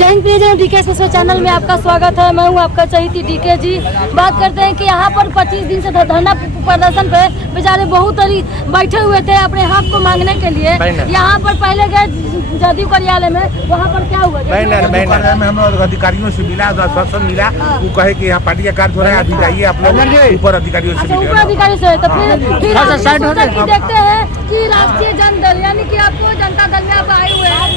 जय हिंद प्रियजन, DK special channel में आपका स्वागत है। मैं हूं आपका चहीती डीके जी। बात करते हैं कि यहाँ पर 25 दिन से धरना प्रदर्शन पे बेचारे बहुत बैठे हुए थे अपने हक को मांगने के लिए। यहाँ पर पहले गए जदयू कार्यालय में, वहाँ पर क्या हुआ? कार्यालय में हम लोग अधिकारियों से मिला, आश्वासन मिला, वो कहे कि यहाँ पार्टी का कार्य हो रहा है, अभी जाइए आप लोग ऊपर अधिकारियों से। ऊपर अधिकारी से तो फिर देखते हैं कि राष्ट्रीय जनदल यानी कि आपको जनता दल में आप आए हुए हैं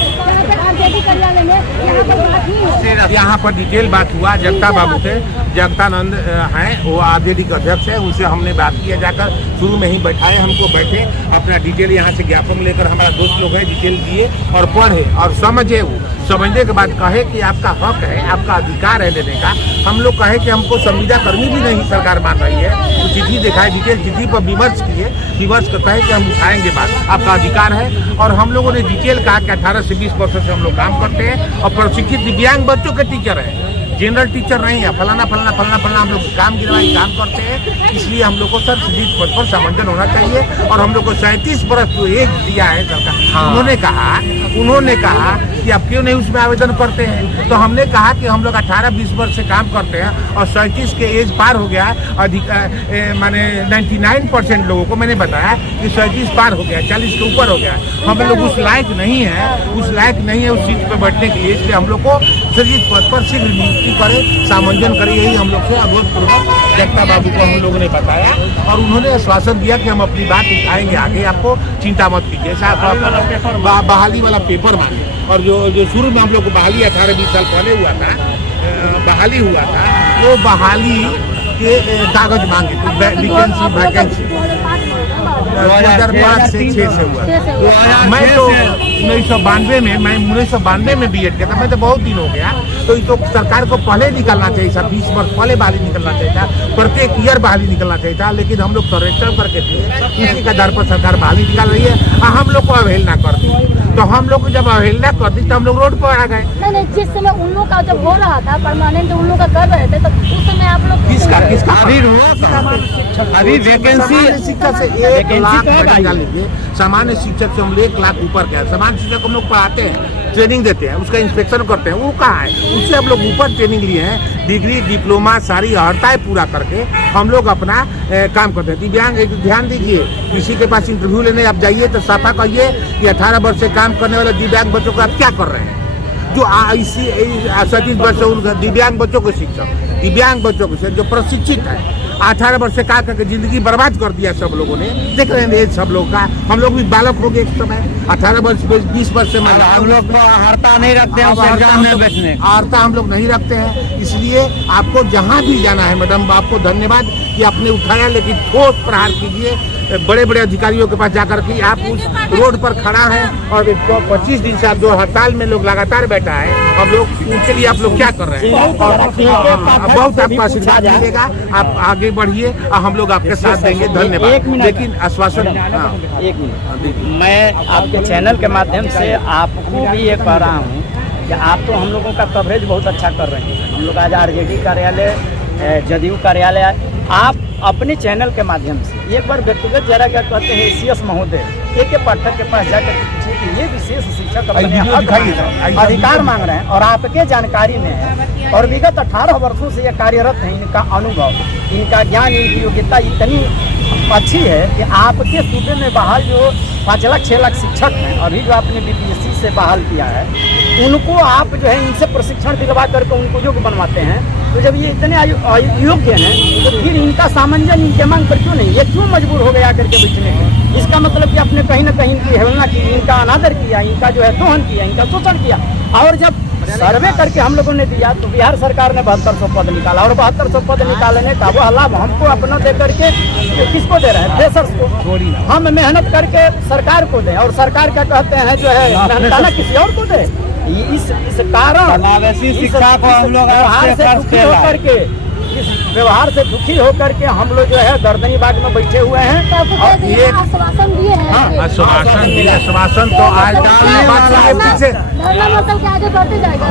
आरजेडी कार्यालय में, यहाँ पर बात नहीं हुई। यहाँ पर डिटेल बात हुआ जगता बाबू से, जगतानंद हैं, वो आरजेडी के अध्यक्ष है, उनसे हमने बात किया, जाकर शुरू में ही बैठाए हमको, बैठे अपना डिटेल यहाँ से ज्ञापन लेकर, हमारा दोस्त लोग है, डिटेल दिए और पढ़े और समझे। वो समझने के बाद कहे कि आपका हक है, आपका अधिकार है लेने का। हम लोग कहे कि हमको संविदा कर्मी भी नहीं सरकार मान रही है, तो चिट्ठी दिखाए, डिटेल चिट्ठी पर विमर्श किए, विमर्श करता है कि हम उठाएंगे बात, आपका अधिकार है। और हम लोगों ने डिटेल कहा कि 18 से 20 वर्षों से हम लोग काम करते हैं और प्रशिक्षित दिव्यांग बच्चों के टीचर हैं, जनरल टीचर नहीं है, फलाना फलाना फलाना फलाना हम लोग काम गिरवाई काम करते हैं। इसलिए हम लोग को सर सीधी पद पर सामंजन होना चाहिए और हम लोग को 37 बरस जो एज दिया है सरकार। उन्होंने कहा कि आप क्यों नहीं उसमें आवेदन करते हैं, तो हमने कहा कि हम लोग 18-20 वर्ष से काम करते हैं और 37 के एज पार हो गया है। माने 99% लोगों को मैंने बताया कि 37 पार हो गया, 40 के ऊपर हो गया। हम लोग उस लायक नहीं है, उस सीट पर बैठने के लिए। इसलिए हम लोग को सजीत पद पर शीघ्र नियुक्ति करे, सामंजन करे, यही हम लोग से अनुरोध पूर्वक जगता बाबू को हम लोगों ने बताया और उन्होंने आश्वासन दिया कि हम अपनी बात उठाएंगे आगे, आपको चिंता मत कीजिए। बहाली वाला पेपर मांगे और जो शुरू में हम लोग को बहाली 18-20 साल पहले हुआ था, बहाली हुआ था, वो बहाली के कागज मांगे थे, वैकेंसी 2005 से 6 से हुआ। मैं तो 1992 में बीएड किया था, मैं तो बहुत दिन हो गया। तो ये तो सरकार को पहले निकलना चाहिए था, 20 वर्ष पहले बहाली निकलना चाहिए था, प्रत्येक ईयर बहाली निकलना चाहिए था। लेकिन हम लोग सर्वेक्षण करके थे, इसी के आधार पर सरकार बहाली निकाल रही है और हम लोग को अवहेलना कर दी। तो हम लोग जब अवहेलना कर दी तो हम लोग रोड पर आ गए। नहीं, जिस समय उन लोग का जब हो रहा था परमानेंट उन लोग का कर रहे थे, तो उस समय आप लोग किसका अभी वैकेंसी शिक्षक से 1 लाख लीजिए, सामान्य शिक्षक से हम 1 लाख ऊपर क्या, सामान्य शिक्षक हम लोग पढ़ाते हैं, ट्रेनिंग देते हैं, उसका इंस्पेक्शन करते हैं, वो कहाँ है? उससे हम लोग ऊपर ट्रेनिंग लिए हैं, डिग्री डिप्लोमा सारी अर्हताएं पूरा करके हम लोग अपना काम करते हैं। दिव्यांग एक ध्यान दीजिए, किसी के पास इंटरव्यू लेने आप जाइए तो साफा कहिए कि 18 वर्ष से काम करने वाले दिव्यांग बच्चों को आप क्या कर रहे हैं। जो 37 वर्ष से दिव्यांग बच्चों को शिक्षक, दिव्यांग बच्चों को जो प्रशिक्षित है, 18 वर्ष से काम करके जिंदगी बर्बाद कर दिया सब लोगों ने। देख रहे हैं सब लोग का, हम लोग भी बालक हो गए एक समय, 18 वर्ष 20 वर्ष से हम लोग को अर्हता नहीं रखते हैं, अर्हता हम लोग नहीं रखते हैं। इसलिए आपको जहाँ भी जाना है मैडम, आपको धन्यवाद कि आपने उठाया, लेकिन ठोस प्रहार कीजिए बड़े बड़े अधिकारियों के पास जाकर के। आप उस रोड पर खड़ा है और 25 दिन से आप जो हड़ताल में लोग लगातार बैठा है, हम लोग उनके लिए आप लोग क्या कर रहे हैं? बहुत आपका आशीर्वाद मिलेगा, आप आगे बढ़िए और हम लोग आपके साथ देंगे। धन्यवाद। लेकिन आश्वासन, एक मिनट, मैं आपके चैनल के माध्यम से आपको भी ये कह रहा हूँ कि आप तो हम लोगों का कवरेज बहुत अच्छा कर रहे हैं। हम लोग आज आरजेडी कार्यालय, जदयू कार्यालय, आप अपने चैनल के माध्यम से एक बार व्यक्तिगत जरा क्या कहते हैं सीएस महोदय एक पाठक के पास जाकर पूछिए कि ये विशेष शिक्षक अपने अधिकार मांग रहे हैं और आपके जानकारी में है और विगत 18 वर्षों से ये कार्यरत है। इनका अनुभव, इनका ज्ञान, इनकी योग्यता इतनी अच्छी है कि आपके सूबे में बहाल जो 5 लाख 6 लाख शिक्षक हैं, अभी जो आपने बीपीएससी से बहाल किया है, उनको आप जो है इनसे प्रशिक्षण दिलवा करके उनको योग्य बनवाते हैं। तो जब ये इतने योग्य हैं तो फिर इनका सामंजन इनके मांग पर क्यों नहीं? ये क्यों मजबूर हो गया करके बैठने के? इसका मतलब कि आपने कहीं ना कहीं इनकी हेलना की, इनका अनादर किया, इनका जो है दोहन किया, इनका शोषण किया। और जब सर्वे करके हम लोगों ने दिया तो बिहार सरकार ने 7200 पद निकाला और 7200 पद निकालने का वो लाभ हमको अपना दे करके किसको दे रहे हैं? फ्रेशर्स को। हम मेहनत करके सरकार को दें और सरकार क्या कहते हैं जो है मेहनताना किसी और को दे। इस कारण शिक्षा को हम लोग व्यवहार से दुखी होकर के इस व्यवहार से दुखी होकर के हम लोग जो है गर्दनी बाग में बैठे हुए हैं। और ये आश्वासन दिए हैं, आश्वासन दिए, आश्वासन तो आज धरना मतलब के आगे बढ़ते जाएगा।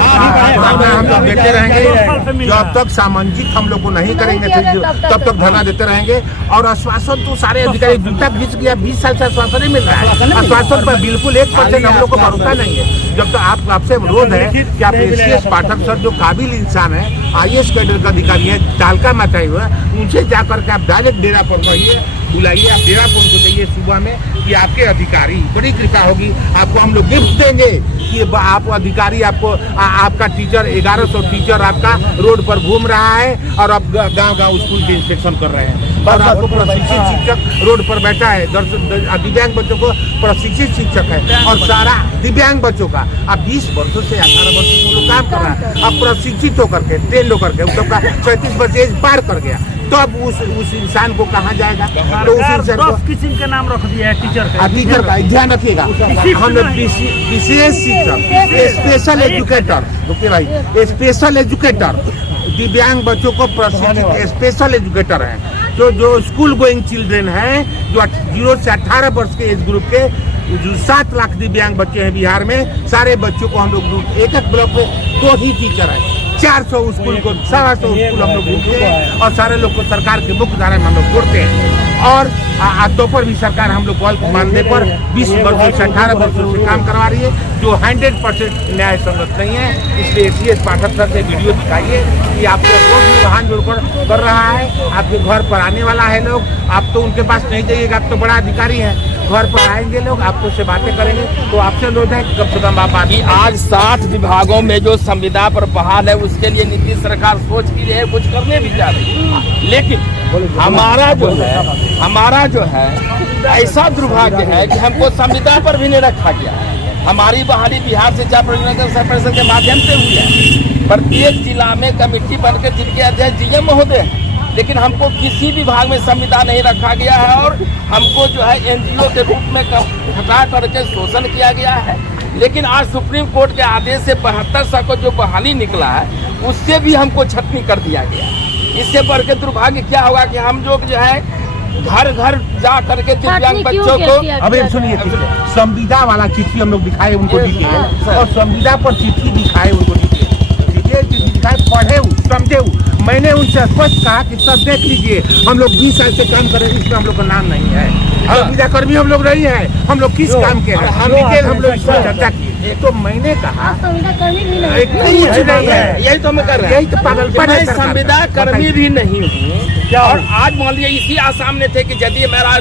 हम लोग देते रहेंगे जब तक सामंजिक हम लोग को नहीं करेंगे तब तक धरना देते रहेंगे। और आश्वासन तो सारे अधिकारी जूता घिस गया, 20 साल से आश्वासन नहीं मिल रहा है। आश्वासन पर बिल्कुल 1% हम लोग को भरोसा नहीं है। जब तक आपसे अनुरोध है कि आप एसीएस पाठक सर जो काबिल इंसान है, IAS कैडर का अधिकारी है, तालका मचाए हुए, उनसे जाकर के आप डायरेक्ट डेरा पर बुलाइए। आप डेरा पर उनको जाइए सुबह में कि आपके अधिकारी, बड़ी कृपा होगी, आपको हम लोग गिफ्ट देंगे कि आप अधिकारी, आपको आपका टीचर 1100 टीचर आपका रोड पर घूम रहा है और आप गांव-गांव स्कूल के इंस्पेक्शन कर रहे हैं। और आपको प्रशिक्षित शिक्षक रोड पर बैठा है, दिव्यांग बच्चों को प्रशिक्षित शिक्षक है और सारा दिव्यांग बच्चों का अब 20 वर्षों से 18 वर्षों से लोग काम कर रहा है। अब प्रशिक्षित होकर के, ट्रेन होकर के, उसका 34 वर्ष एज पार कर गया, तो अब उस इंसान को कहाँ जाएगा? तो उस इंसान को किस्म के नाम रख दिया है टीचर का ध्यान रखिएगा। हम लोग विशेष शिक्षक, स्पेशल एजुकेटर, रुकिए भाई, स्पेशल एजुकेटर, दिव्यांग बच्चों को प्रशिक्षित स्पेशल एजुकेटर हैं। तो जो स्कूल गोइंग चिल्ड्रेन हैं, जो 0 से 18 वर्ष के एज ग्रुप के जो 7 लाख दिव्यांग बच्चे हैं बिहार में, सारे बच्चों को हम लोग एक ब्लॉक में 2 ही टीचर हैं, 400 स्कूल को 125 स्कूल हम लोग घूमते हैं और सारे लोग को सरकार के मुख्य धारा में हम लोग जोड़ते हैं। और तो पर भी सरकार हम लोग को मानने पर 20 वर्षों से 18 वर्षों से काम करवा रही है, जो 100% न्याय संगत नहीं है। इसलिए एसीएस पाठक सर से वीडियो दिखाइए कि आपको रोज वाहन जोड़कर कर रहा है, आपके घर पर आने वाला है लोग, आप तो उनके पास नहीं जाइएगा, आप तो बड़ा अधिकारी हैं, घर पर आएंगे लोग, आपको से बातें करेंगे। तो आपसे अनुरोध है कि कम से कम आप आज 60 विभागों में जो संविदा पर बहाल है, उसके लिए नीतीश सरकार सोच की है, कुछ करने भी जा रही है। लेकिन हमारा जो है ऐसा दुर्भाग्य है कि हमको संविदा पर भी नहीं रखा गया है। हमारी बहाली बिहार सिंचाई परिषद के माध्यम से हुई है। प्रत्येक जिला में कमेटी बनकर जिनके अध्यक्ष डीएम महोदय हैं, लेकिन हमको किसी विभाग में संविदा नहीं रखा गया है और हमको जो है एनजीओ के रूप में हटा करके शोषण किया गया है। लेकिन आज सुप्रीम कोर्ट के आदेश से 7200 को जो बहाली निकला है, उससे भी हमको छटनी कर दिया गया। इससे बढ़ के दुर्भाग्य क्या होगा कि हम लोग जो है घर घर जा करके दिव्यांग बच्चों को, अभी सुनिए, संविदा वाला चिट्ठी हम लोग दिखाए उनको दीजिए और संविदा पर चिट्ठी दिखाए उनको दीजिए, दिखाए, पढ़े समझे। मैंने उनसे स्पष्ट कहा कि सब देख लीजिए, हम लोग 20 साल से काम कर रहे हैं, इसमें हम लोग का नाम नहीं है, संविदा कर्मी हम लोग नहीं है, हम लोग किस काम के हैं, हम लोग चर्चा की। तो मैंने कहा यही तो मैं कर रहा हूँ, यही तो पागलपन है। संविदा कर्मी भी नहीं हूँ और आज मान लीजिए इसी आसाम में थे कि यदि मेरा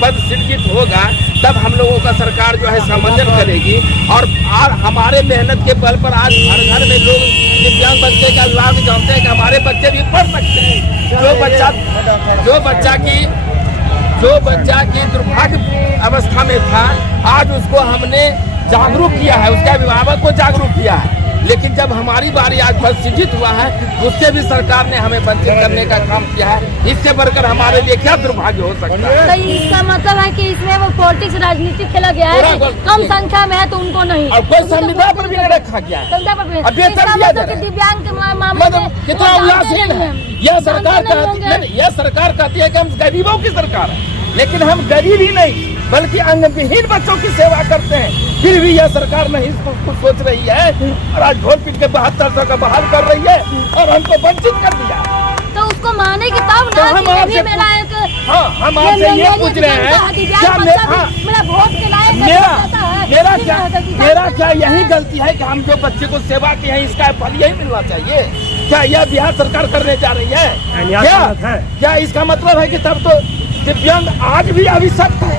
पद सृजित होगा तब हम लोगों का सरकार जो है समंजन करेगी। और हमारे मेहनत के बल पर आज घर घर में लोग दिव्यांग बच्चे का लाभ जानते हैं कि हमारे बच्चे भी पढ़ सकते हैं। जो बच्चा की दुर्भाग्य अवस्था में था, आज उसको हमने जागरूक किया है, उसके अभिभावक को जागरूक किया है। लेकिन जब हमारी बारी आज पद सृजित हुआ है, उससे भी सरकार ने हमें वंचित करने का काम किया है। इससे बढ़कर हमारे लिए क्या दुर्भाग्य हो सकता है? तो इसका मतलब है कि इसमें वो पॉलिटिक्स राजनीति खेला गया है, कम संख्या में है तो उनको नहीं, और कोई संविदा पर भी नहीं रखा गया है। दिव्यांग के मामले में कितना उल्लासहीन है। यह सरकार कहती है कि हम गरीबों की सरकार है, लेकिन हम गरीब ही नहीं बल्कि अंगविहीन बच्चों की सेवा करते हैं। फिर भी यह सरकार नहीं कुछ सोच रही है और आज ढोल पीट के 7200 का बहाल कर रही है और हमको वंचित कर दिया। तो उसको माने की तब ना हम आपसे ये पूछ रहे हैं, क्या मेरा वोट के लायक मेरा क्या यही गलती है कि हम जो बच्चे को सेवा की है इसका फल यही मिलना चाहिए? क्या यह बिहार सरकार करने जा रही है? क्या इसका मतलब है कि तब तो दिव्यांग आज भी अभिशप्त है,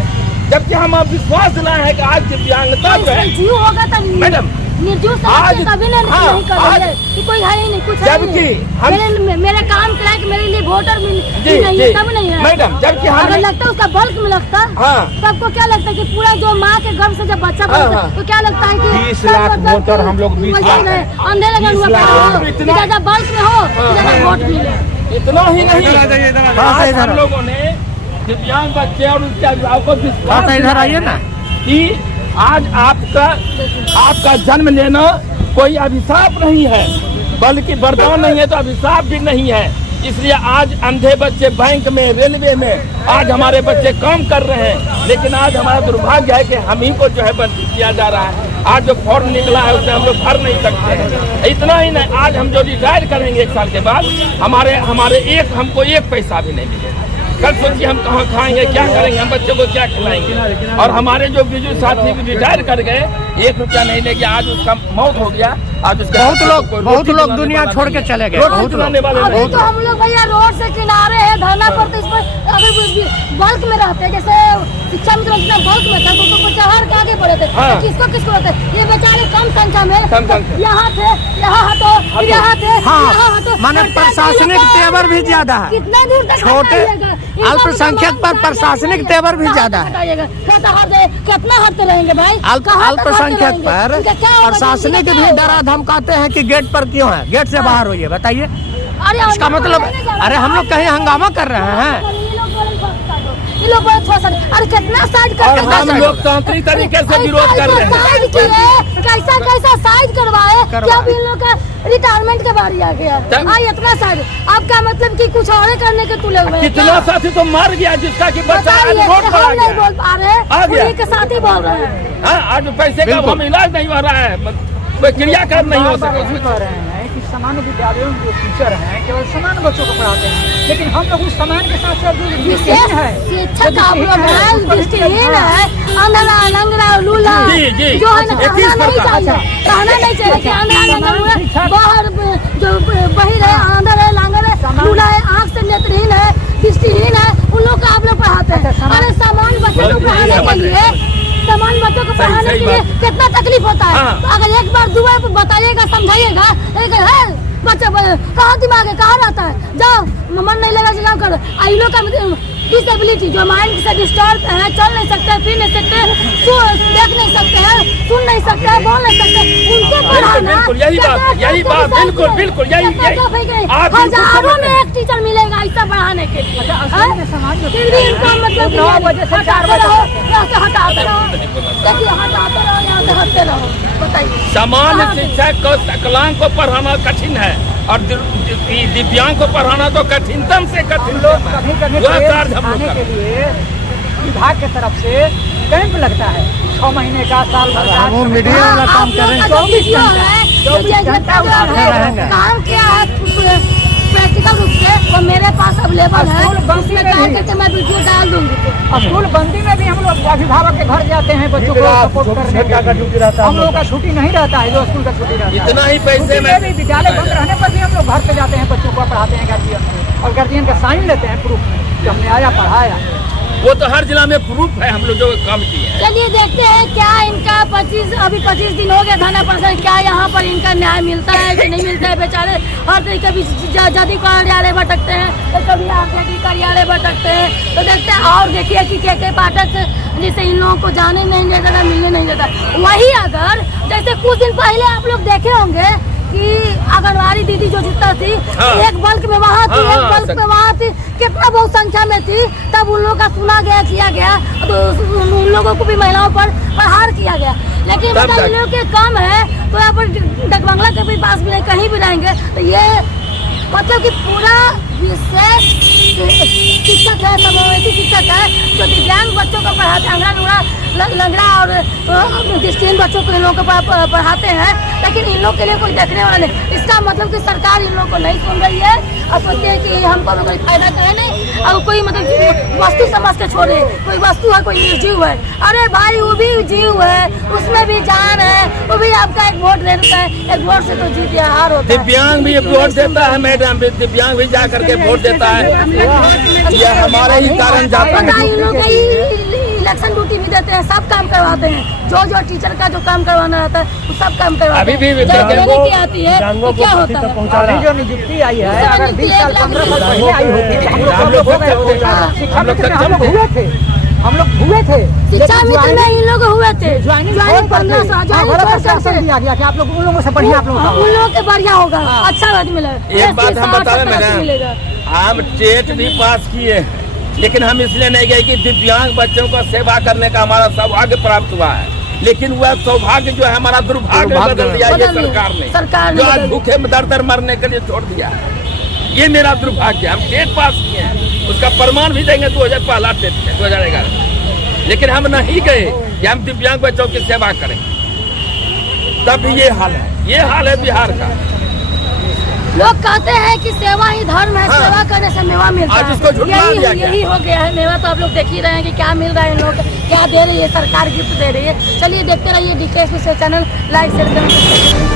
जबकि हम अब विश्वास दिलाए हैं कि आज दिव्यांगता जो है जीव होगा तो मैडम आज कभी नहीं करेंगे कि कोई है ही नहीं, कुछ जबकि मेरे काम के लायक मेरे लिए वोटर नहीं है, तब नहीं है मैडम। जबकि अगर लगता है उसका बल्क में लगता, सबको क्या लगता है कि पूरा जो माँ के गर्भ से जब बच्चा बनता है तो क्या लगता है कि 20 लाख वोटर हम लोग 20 लाख अंधे लगन हुआ ज्यादा बल्क में हो ज्यादा वोट मिले। इतना ही नहीं, हम लोगों ने दिव्यांग बच्चे और उसके अभिभावकों को विश्वास इधर आइए ना कि आज आपका जन्म लेना कोई अभिशाप नहीं है, बल्कि वरदान नहीं है तो अभिशाप भी नहीं है। इसलिए आज अंधे बच्चे बैंक में, रेलवे में आज हमारे बच्चे काम कर रहे हैं। लेकिन आज हमारा दुर्भाग्य है कि हम ही को जो है वंचित किया जा रहा है। आज जो फॉर्म निकला है उसमें हम लोग भर नहीं सकते हैं। इतना ही नहीं, आज हम जो रिटायर करेंगे 1 साल के बाद, हमको एक पैसा भी नहीं मिलेगा। कल सोचिए हम कहाँ खाएंगे, क्या करेंगे, हम बच्चों को क्या खिलाएंगे। और हमारे जो बिजू साथी रिटायर कर गए, 1 रुपया नहीं लेके आज उसका मौत हो गया। आज उसके बहुत लोग दुनिया छोड़ के चले गए। अभी तो हम लोग भैया रोड से किनारे है धरना पर, तो इस पर अगर बल्क में रहते हैं, जैसे शिक्षा मित्र जितना बल्क में था तो कुछ शहर के आगे बढ़े थे। हाँ। किसको रहते, ये बेचारे कम संख्या में यहाँ थे, यहाँ हटो, हाँ। यहाँ थे, यहाँ हटो। माने प्रशासनिक तेवर भी ज्यादा है। कितना दूर तक छोटे अल्पसंख्यक पर प्रशासनिक तेवर भी ज्यादा है। कितना हटते रहेंगे भाई? अल्पसंख्यक पर प्रशासनिक भी डरा धमकाते हैं कि गेट पर क्यों है, गेट से बाहर होइए। बताइए इसका मतलब, अरे हम लोग कहीं हंगामा कर रहे हैं। ये लोग बड़े थोड़ा सा, अरे कितना साइड कर, हम लोकतांत्रिक तरीके से विरोध कर रहे हैं। कैसा साइड करवाए कि अब इन लोग का रिटायरमेंट के बारी आ गया। इतना साइड, आपका मतलब कि कुछ और करने के तुले हुए। कितना साथी तो मर गया जिसका कि बच्चा आज रोड पर आ नहीं बोल पा रहे, गया के साथ ही बोल रहे हैं। आज पैसे का हम इलाज नहीं हो रहा है, कोई क्रियाक्रम नहीं हो सका। कह रहे हैं कि सामान्य विद्यालयों में जो टीचर हैं केवल सामान्य बच्चों को पढ़ाते हैं, लेकिन हम लोग उस सामान के साथ साथ विशेष शिक्षक आप लोग हैं, दृष्टिहीन है, अंधरा लंगड़ा लूला जो है ना, कहना नहीं चाहिए कि अंधरा लंगड़ा बाहर जो बहिर है, अंधर है, लांगर है, लूला है, आँख से नेत्रहीन है, दृष्टिहीन है, उन लोग का आप लोग पढ़ाते हैं। अरे सामान्य बच्चों को पढ़ाने के लिए, सामान्य बच्चों को पढ़ाने के लिए कितना तकलीफ होता है। तो अगर एक बार 2 बार बताइएगा, समझाइएगा, बच्चा कहाँ दिमाग है, कहाँ रहता है, जाओ मन नहीं लगा जाओ करो। आई लोग का डिसेबिलिटी जो माइंड से डिस्टर्ब है, चल नहीं सकते, फिर नहीं सकते, देख नहीं सकते हैं, सुन नहीं सकते, बोल नहीं सकते, उनको पढ़ाना। यही बात बिल्कुल यही हजारों में एक टीचर मिलेगा ऐसा पढ़ाने के लिए। फिर भी इनका मतलब हटाते रहो, यहाँ से हटाते रहो, देखिए हटाते रहो, यहाँ से हटते रहो। बताइए, सामान्य शिक्षक को सकलांग को पढ़ाना कठिन है और दिव्यांग को पढ़ाना तो कठिनतम से कठिन। कार्य हम लोग के लिए विभाग की तरफ से कैंप लगता है 6 महीने का, साल भर का। वो मीडिया वाला काम कर रहे हैं। 24 घंटा काम किया है प्रैक्टिकल रूप से, वो मेरे पास अवेलेबल है, उसमें डाल करके मैं वीडियो डाल दूंगी। स्कूल बंदी में भी हम लोग अभिभावक के घर जाते हैं बच्चों को सपोर्ट करने का ड्यूटी रहता है। हम लोगों का छुट्टी नहीं रहता है, जो स्कूल का छुट्टी रहता है। इतना ही पैसे में भी विद्यालय बंद रहने पर भी हम लोग घर पे जाते हैं, बच्चों को पढ़ाते हैं गार्जियन को, और गार्जियन का साइन लेते हैं प्रूफ में कि हमने आया पढ़ाया। वो तो हर जिला में प्रूफ है हम लोग जो काम किए हैं। चलिए देखते हैं क्या इनका 25 दिन हो गया थाना प्रशासन, क्या यहाँ पर इनका न्याय मिलता है कि नहीं मिलता है। बेचारे हर तरीके कभी जदयू कार्यालय भटकते हैं, तो कभी आरजेडी कार्यालय भटकते हैं। तो देखते हैं, और देखिए कि के पाठक जैसे इन लोगों को जाने नहीं देता, मिलने नहीं देता। वही अगर जैसे कुछ दिन पहले आप लोग देखे होंगे कि आंगनबाड़ी दीदी जो जितना थी, एक बल्क में वहाँ थी, एक बल्क में वहाँ थी, कितना बहुत संख्या में थी, तब उन लोगों का सुना गया, किया गया, तो उन लोगों को भी महिलाओं पर प्रहार किया गया। लेकिन मतलब इन लोगों के कम है, तो यहाँ पर डकबंगला के भी पास भी नहीं, कहीं भी रहेंगे। तो ये मतलब कि पूरा विशेष शिक्षक है, समावेशी शिक्षक है, जो दिव्यांग बच्चों को पढ़ाते हैं, लंगड़ा और दृष्टिहीन बच्चों को इन लोगों को पढ़ाते हैं। लेकिन इन लोग के लिए कोई देखने वाला नहीं। इसका मतलब कि सरकार इन लोगों को नहीं सुन रही है और सोचती है कि हमको कोई फायदा करे नहीं, और कोई मतलब वस्तु समझ के छोड़े, कोई वस्तु है, कोई निर्जीव है। अरे भाई वो भी जीव है, उसमें भी जान है, वो भी आपका एक वोट दे देता है, एक वोट से तो जीत या हार होता है। दिव्यांग भी वोट देता है मैडम, दिव्यांग भी जा करके वोट देता है, यह हमारे ही कारण जाता है। इलेक्शन ड्यूटी भी देते हैं, सब काम करवाते हैं, जो टीचर का जो काम करवाना रहता है वो सब काम करवाते हैं। अभी भी की आती है तो क्या होता है, जो नियुक्ति आई है, अगर 20 साल 15 साल पहले आई होती तो हम लोग हुए थे, हम लोग हुए थे। शिक्षा मित्र में इन लोग हुए थे, ज्वाइनिंग 1500 दिया गया कि आप लोग उन लोगों से बढ़िया, आप लोग उन लोगों के बढ़िया होगा, अच्छा बात मिलेगा। एक बात हम बता रहे हैं, हम टेट भी पास किए, लेकिन हम इसलिए नहीं गए कि दिव्यांग बच्चों को सेवा करने का हमारा सौभाग्य प्राप्त हुआ है। लेकिन वह सौभाग्य जो है हमारा दुर्भाग्य बदल दिया ये सरकार ने, जो आज भूखे दर दर मरने के लिए छोड़ दिया। ये मेरा दुर्भाग्य है। हम टेट पास किए हैं, उसका प्रमाण भी देंगे 2000 पहला टेट में 2011, लेकिन हम नहीं गए कि हम दिव्यांग बच्चों की सेवा करें। तब ये हाल है बिहार का। लोग कहते हैं कि सेवा ही धर्म है, सेवा करने से मेवा मिलता आज इसको झुठला है। दिया गया। यही हो गया है मेवा। तो आप लोग देख ही रहे हैं कि क्या मिल रहा है, इन लोग क्या दे रही है, सरकार गिफ्ट दे रही है। चलिए देखते रहिए DK चैनल, लाइक शेयर करें।